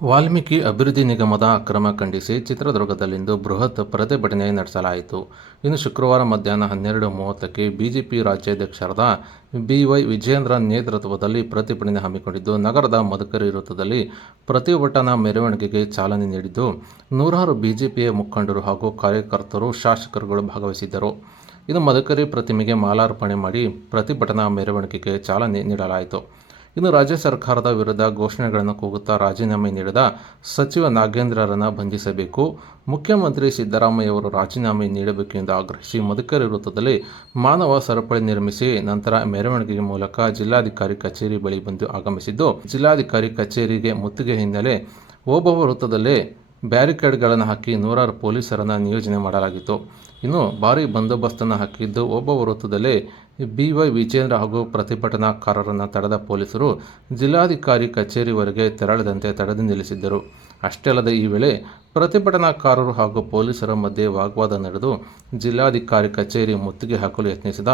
ವಾಲ್ಮೀಕಿ ಅಭಿವೃದ್ಧಿ ನಿಗಮದ ಅಕ್ರಮ ಖಂಡಿಸಿ ಚಿತ್ರದುರ್ಗದಲ್ಲಿಂದು ಬೃಹತ್ ಪ್ರತಿಭಟನೆ ನಡೆಸಲಾಯಿತು. ಇನ್ನು ಶುಕ್ರವಾರ ಮಧ್ಯಾಹ್ನ 12:30ಕ್ಕೆ ಬಿಜೆಪಿ ರಾಜ್ಯಾಧ್ಯಕ್ಷರಾದ ಬಿ.ವೈ. ವಿಜಯೇಂದ್ರ ನೇತೃತ್ವದಲ್ಲಿ ಪ್ರತಿಭಟನೆ ಹಮ್ಮಿಕೊಂಡಿದ್ದು, ನಗರದ ಮದಕರಿ ವೃತ್ತದಲ್ಲಿ ಪ್ರತಿಭಟನಾ ಮೆರವಣಿಗೆಗೆ ಚಾಲನೆ ನೀಡಿದ್ದು, ನೂರಾರು ಬಿಜೆಪಿಯ ಮುಖಂಡರು ಹಾಗೂ ಕಾರ್ಯಕರ್ತರು, ಶಾಸಕರುಗಳು ಭಾಗವಹಿಸಿದ್ದರು. ಇನ್ನು ಮದಕರಿ ಪ್ರತಿಮೆಗೆ ಮಾಲಾರ್ಪಣೆ ಮಾಡಿ ಪ್ರತಿಭಟನಾ ಮೆರವಣಿಗೆಗೆ ಚಾಲನೆ ನೀಡಲಾಯಿತು. ಇನ್ನು ರಾಜ್ಯ ಸರ್ಕಾರದ ವಿರುದ್ಧ ಘೋಷಣೆಗಳನ್ನು ಕೂಗುತ್ತಾ ರಾಜೀನಾಮೆ ನೀಡಿದ ಸಚಿವ ನಾಗೇಂದ್ರರನ್ನು ಬಂಧಿಸಬೇಕು, ಮುಖ್ಯಮಂತ್ರಿ ಸಿದ್ದರಾಮಯ್ಯವರು ರಾಜೀನಾಮೆ ನೀಡಬೇಕು ಎಂದು ಆಗ್ರಹಿಸಿ ಮದಕರಿ ವೃತ್ತದಲ್ಲಿ ಮಾನವ ಸರಪಳಿ ನಿರ್ಮಿಸಿ ನಂತರ ಮೆರವಣಿಗೆ ಮೂಲಕ ಜಿಲ್ಲಾಧಿಕಾರಿ ಕಚೇರಿ ಬಳಿ ಬಂದು ಆಗಮಿಸಿದ್ದು, ಜಿಲ್ಲಾಧಿಕಾರಿ ಕಚೇರಿಗೆ ಮುತ್ತಿಗೆ ಹಿನ್ನೆಲೆ ಓಬವ್ವ ವೃತ್ತದಲ್ಲೇ ಬ್ಯಾರಿಕೇಡ್ಗಳನ್ನು ಹಾಕಿ ನೂರಾರು ಪೊಲೀಸರನ್ನು ನಿಯೋಜನೆ ಮಾಡಲಾಗಿತ್ತು. ಇನ್ನು ಭಾರೀ ಬಂದೋಬಸ್ತನ್ನು ಹಾಕಿದ್ದು, ಓಬವ್ವ ವೃತ್ತದಲ್ಲೇ ಬಿ.ವೈ. ವಿಜಯೇಂದ್ರ ಹಾಗೂ ಪ್ರತಿಭಟನಾಕಾರರನ್ನು ತಡೆದ ಪೊಲೀಸರು ಜಿಲ್ಲಾಧಿಕಾರಿ ಕಚೇರಿವರೆಗೆ ತೆರಳದಂತೆ ತಡೆದು ನಿಲ್ಲಿಸಿದ್ದರು. ಅಷ್ಟೇ ಅಲ್ಲದೆ ಈ ವೇಳೆ ಪ್ರತಿಭಟನಾಕಾರರು ಹಾಗೂ ಪೊಲೀಸರ ಮಧ್ಯೆ ವಾಗ್ವಾದ ನಡೆದು ಜಿಲ್ಲಾಧಿಕಾರಿ ಕಚೇರಿ ಮುತ್ತಿಗೆ ಹಾಕಲು ಯತ್ನಿಸಿದ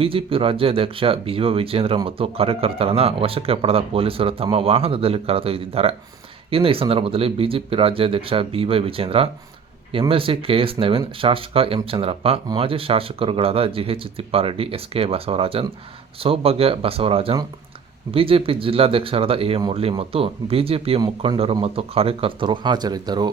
ಬಿಜೆಪಿ ರಾಜ್ಯಾಧ್ಯಕ್ಷ ಬಿ.ವೈ. ವಿಜಯೇಂದ್ರ ಮತ್ತು ಕಾರ್ಯಕರ್ತರನ್ನು ವಶಕ್ಕೆ ಪಡೆದ ಪೊಲೀಸರು ತಮ್ಮ ವಾಹನದಲ್ಲಿ ಕರೆದೊಯ್ದಿದ್ದಾರೆ. ಇನ್ನು ಈ ಸಂದರ್ಭದಲ್ಲಿ ಬಿಜೆಪಿ ರಾಜ್ಯಾಧ್ಯಕ್ಷ B Y. Vijayendra, MLC K S. Naveen, ಶಾಸಕ ಎಂ. ಚಂದ್ರಪ್ಪ, ಮಾಜಿ ಶಾಸಕರುಗಳಾದ G H. Thippareddy, S K. Basavarajan, Saubhagya Basavarajan, BJP ಜಿಲ್ಲಾಧ್ಯಕ್ಷರಾದ ಎ. ಮುರಳಿ ಮತ್ತು ಬಿಜೆಪಿಯ ಮುಖಂಡರು ಮತ್ತು ಕಾರ್ಯಕರ್ತರು ಹಾಜರಿದ್ದರು.